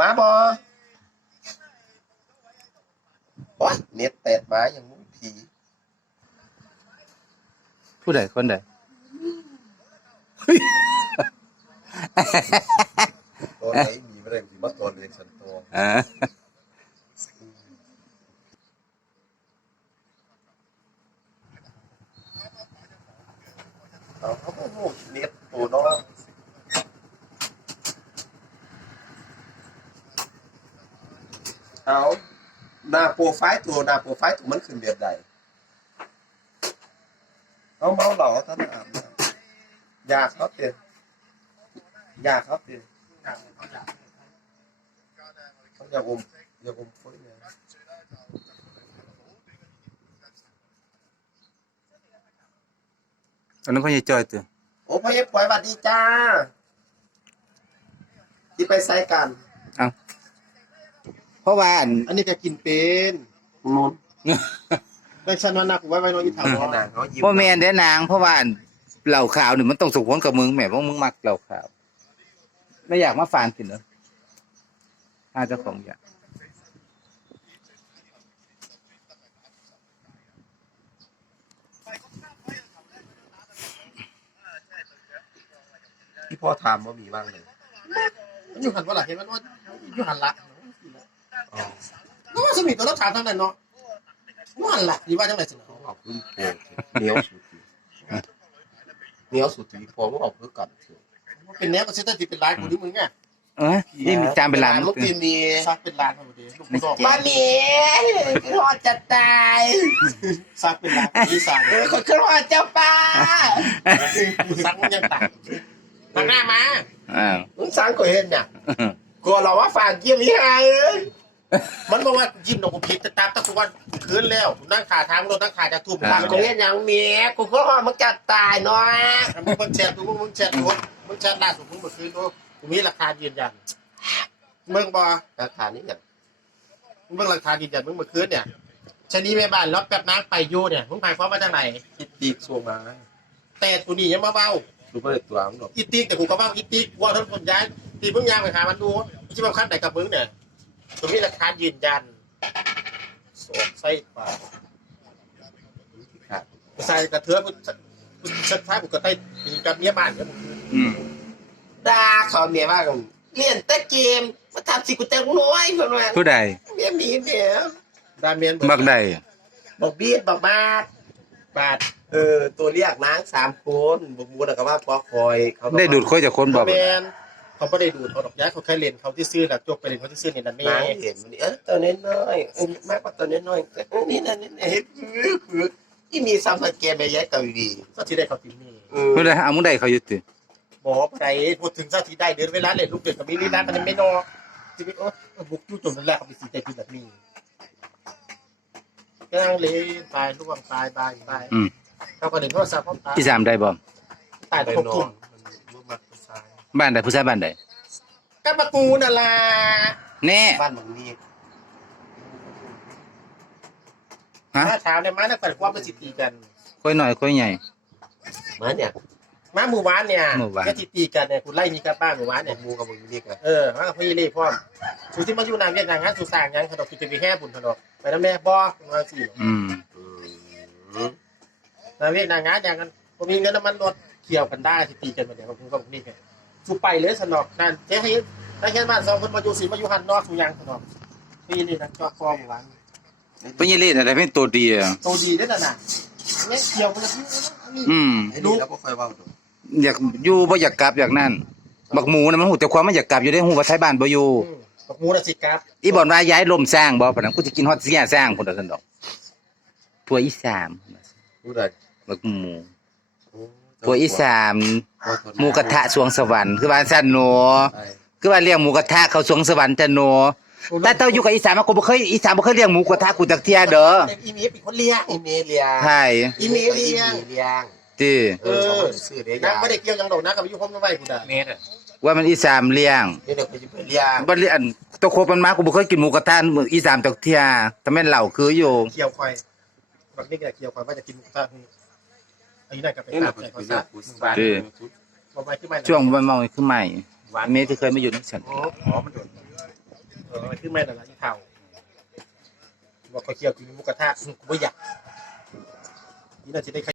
มาบอโอ๊ยเน็ตแตดมาอย่างมุ้งผีผู้ใดคนใดตัวไหนมีไม่ได้มีมาตัวเลยฉันตัวอ่าเอาเขาไม่รู้เน็ตตัวน้อง เอาหน้าโปรไฟล์ตัวหน้าโปรไฟล์ตัวมันขึ้นแบบใดเอาเมาเหล่าท่านอาบน้ำอยากเขาเตียนอยากเขาเตียนเขาอยากอมอยากอมฟุ้ยเนี่ยอันนั้นพ่อใหญ่จอยตัวโอ้พ่อเย็บปล่อยบัดดีจ้าที่ไปใส่กัน เพราะว่าอันอันนี้ก็กินเป็นนู่นไม่ฉันว่านักไว้ไว้น้องอีถามขว่านาดเขายิ้มพ่อแม่นเด้อนางเพราะว่าอันเหล่าขาวนี่มันต้องส่งผลกับมึงแหมเพราะมึงมักเหล่าขาว ไม่อยากมาฟานกินเหรอถ้าเจ้าของอยากที่พ่อถามว่ามีบ้างเลยมันอยู่หันว่าล่ะเห็นมันว่าอยู่หันละอ๋อ ก็ว่าสมิธตัวเราถามทางนั้นเนาะอยู่หันละนี่ว่าจังไรสิเนาะเขาบอกพึ่งโกงเหนียวสุดทีเหนียวสุดทีพอว่าออกเพื่อกันเถอะเป็นแนวก็เซตที่เป็นลายกูที่มึงไงเอ้ยนี่มีจานเป็นล้านลูกทีมีซักเป็นลานมาดีลูกกูดอกมามีรอดจะตายซักเป็นลานที่สามเออคนขึ้นรอดเจ้าป้าซักมันยังตักทางหน้ามาอ้าวมึงสั่งก็เห็นเนี่ยกลัวเราว่าฝากเยี่ยมยี่ห้าเอ้ย มันบอกว่ายิ้มดอกกูผิดแต่ตามตะกวันคืนแล้วนั่งขาทางรถนั่งขาจะทุ่มฝากก็เห็นอย่างเมียกูก็รอดมึงจะตายเนาะมึงมึงแชร์ดูมึงแชร์ดูมึงแชร์ล่าสุดมึงเมื่อคืนดูกูมีราคายืนยันเมืองบอราคานี้เนี่ยมึงเบิ่งหลักฐานยืนยันมึงเมื่อคืนเนี่ยชนีแม่บ้านแล้วแป๊บนางไปอยู่เนี่ยมึงหมายความว่าจังไหนคิดตีกส่งมาแต่กูนี่ยังมาเบาดูไม่ได้ตัวมึงหรอกอีติ๊กแต่กูก็เบาอีติ๊กว่าทั้งคนย้ายตีมึงยางไปหามันดูไม่ใช่ว่าขั้นไหนกับมึงเนี่ย กูมีหลักฐานยืนยันสวมใส่ปากครับกูใส่กระเทือนกูกูสักท้ายกูก็ได้มีกับเมียบ้านเนี่ยอืมด่าเขาเมียว่ากันเรียนแต่เกมมาทำสิกูแต่งน้อยเพื่อนว่าผู้ใดเมียมีเมียดาเมียนบักใดบอกบีดบอกบาดบาทเออตัวเรียกนางสามคนบอกมูนะก็ว่าปอคอย เขาก็ได้ดูดค่อยจากคนบอกเมียน เขาไม่ได้ดูดเขาดอกย้ายเขาแค่เล่นเขาที่ซื้อหลักจกไปเล่นเขาที่ซื้อเนี่ยนั่นไม่นางเห็นมันนี่เออตัวน้อยๆเออมากกว่าตัวน้อยๆเออนี่นั่นนี่เฮ้ยคือคือที่มีซ้ำสเกมไปแยกกับวีก็ที่ได้เขาตินี่เออผู้ใดเอามึงได้เขาอยู่ติบอกไปพูดถึงสักทีได้เดือนเวลาเล่นลูกเดือนกับมีลีลามันไม่นอกจะไปโอ้บุกจู่จนนั่นแหละเขาไปสีใจกินแบบนี้กางเลยตายล่วงตายตายตายอืมเขาก็เด็นโทรศัพท์เขาตายอีสามได้บ่ตายไปตกนอทุ่นมมันมันผู้ชาย บ้านใดผู้ชายบ้านใดก็มากูนั่นล่ะแน่บ้านบางนี้ฮะมาเช้าเนี่ยมาตั้งแต่ความเป็นสิตีกันค่อยหน่อยค่อยใหญ่มาเนี่ยมาหมู่บ้านเนี่ยหมู่บ้านก็สิตีกันเนี่ยคุณไล่มีกับป้าหมู่บ้านเนี่เนี่ยยมูกับบางนี้กันเออมากับพี่เล่พร้อมสูที่มาอยู่นานเรียกงานงานสุสานยังขนมกินจะมีแค่บุญขนมไปน้ำแม่บ่มาสิอืมอืมมาเรียกนางงานอย่างกันผมมีเงินน้ำมันรถเกี่ยวกันได้ที่ตีกันมาเนี่ยผมก็บอกนี่ไง สูไปเลยสนอกนั่นเจ๊ให้ได้แค่บ้านสองคนมาอยู่สีมาอยู่หันนอกสูยังสนอกพี่นี่นักจอคอหมู่บ้านเพิ่นยี่เล่นอะไรเป็นตัวดีอะโตดีได้แต่น่ะเนี่ยเกี่ยวกันเลยนี่อืมไอ้นี่เราก็ค่อยเว่าดูอยากอยู่บ่อยากกลับอยากนั่นบักหมูน่ะมันหูแต่ความมันอยากกลับอยู่ได้หูว่าไทยบ้านบ่อยู่อืมกับหมูนะสิครับอีบ่อนว่าย้ายลมสร้างบ่ปานนั้นกูสิกินฮอดเสียสร้างพุ่นน่ะซั่นดอกผัวอีสามรู้ได้บักหมู ผัวอีสามหมูกระทะสวงสวรรค์คือว่าซั่นหนูใช่คือว่าเลี้ยงหมูกระทะเขาสวงสวรรค์จ้ะหนูแต่เต้าอยู่กับอีสานมากูบ่เคยอีสานบ่เคยเลี้ยงหมูกระทะกูจักเที่ยเด้ออีเมียเป็นคนเลี้ยงอีเมเลียใช่อีเมเลียงอีเลียงติเออเขาซื้อเดียนางยาไม่ได้เกี่ยวยังดอกนะกับอายุพมน้ำไว้กูด่าเมตรอะว่ามันอีสานเลี้ยงเดี๋ยวเขาจะไปเลียงบ่เลี้ยงตัวโคบมันมากูบ่เคยกินหมูกระทะมื้ออีสานจักเที่ยแต่แม่นเหล้าคืออยู่เกี่ยวควายบักนี่ก็เกี่ยวควายว่าจะกินหมูกระทะ นี่อันนี้น่าจะเป็นนี่ตาเรามไปใจเลีเขายซะงบ้านบอกไปที่ไม่ช่วงมันเมาคือใหม่เมที่เคยมาอยู่นี่ฉันอ๋ออ๋อมันโดนออขึ้นไม่แต่ละที่เท่าบอกเขาเคี่ยวกินหมูกระทะกูไม่อยากนี่น่าจะได้